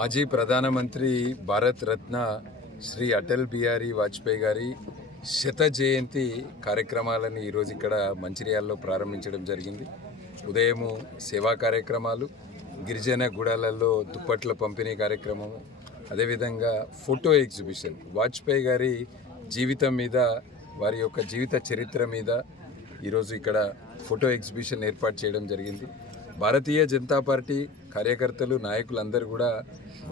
మాజీ ప్రధానమంత్రి భారత రత్న శ్రీ అటల్ బిహారీ వాజ్పేయి గారి శత జయంతి కార్యక్రమాలను ఈరోజు ఇక్కడ మంచిర్యాలలో ప్రారంభించడం జరిగింది. ఉదయము సేవా కార్యక్రమాలు, గిరిజన గుడాలలో దుప్పట్ల పంపిణీ కార్యక్రమము, అదేవిధంగా ఫోటో ఎగ్జిబిషన్, వాజ్పేయి గారి జీవితం మీద, వారి యొక్క జీవిత చరిత్ర మీద ఈరోజు ఇక్కడ ఫోటో ఎగ్జిబిషన్ ఏర్పాటు చేయడం జరిగింది. భారతీయ జనతా పార్టీ కార్యకర్తలు, నాయకులందరూ కూడా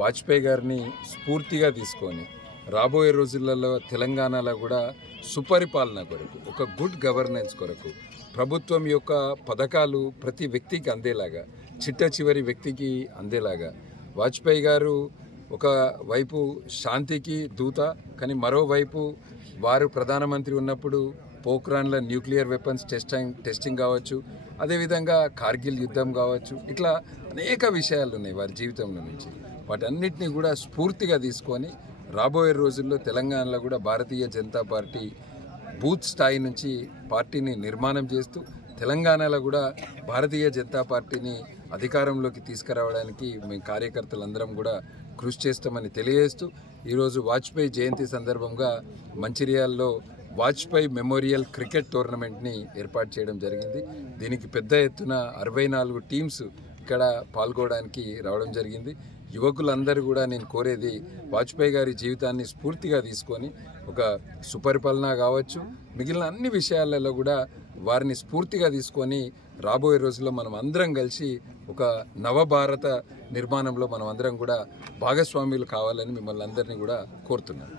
వాజ్పేయి గారిని స్ఫూర్తిగా తీసుకొని రాబోయే రోజులలో తెలంగాణలో కూడా సుపరిపాలన కొరకు, ఒక గుడ్ గవర్నెన్స్ కొరకు ప్రభుత్వం యొక్క పథకాలు ప్రతి వ్యక్తికి అందేలాగా, చిట్ట చివరి వ్యక్తికి అందేలాగా వాజ్పేయి గారు ఒక వైపు శాంతికి దూత, కానీ మరోవైపు వారు ప్రధానమంత్రి ఉన్నప్పుడు పోఖ్రాన్ల న్యూక్లియర్ వెపన్స్ టెస్టింగ్ కావచ్చు, అదేవిధంగా కార్గిల్ యుద్ధం కావచ్చు, ఇట్లా అనేక విషయాలు ఉన్నాయి వారి జీవితంలో నుంచి. వాటన్నిటినీ కూడా స్ఫూర్తిగా తీసుకొని రాబోయే రోజుల్లో తెలంగాణలో కూడా భారతీయ జనతా పార్టీ బూత్ స్థాయి నుంచి పార్టీని నిర్మాణం చేస్తూ తెలంగాణలో కూడా భారతీయ జనతా పార్టీని అధికారంలోకి తీసుకురావడానికి మేము కార్యకర్తలందరం కూడా కృషి చేస్తామని తెలియజేస్తూ ఈరోజు వాజ్పేయి జయంతి సందర్భంగా మంచిర్యాలలో వాజ్పేయి మెమోరియల్ క్రికెట్ టోర్నమెంట్ని ఏర్పాటు చేయడం జరిగింది. దీనికి పెద్ద ఎత్తున 64 టీమ్స్ ఇక్కడ పాల్గొనడానికి రావడం జరిగింది. యువకులందరూ కూడా నేను కోరేది, వాజ్పేయి గారి జీవితాన్ని స్ఫూర్తిగా తీసుకొని ఒక సుపరిపాలన కావచ్చు, మిగిలిన అన్ని విషయాలలో కూడా వారిని స్ఫూర్తిగా తీసుకొని రాబోయే రోజుల్లో మనం అందరం కలిసి ఒక నవభారత నిర్మాణంలో మనం అందరం కూడా భాగస్వామ్యులు కావాలని మిమ్మల్ని అందరినీ కూడా కోరుతున్నాను.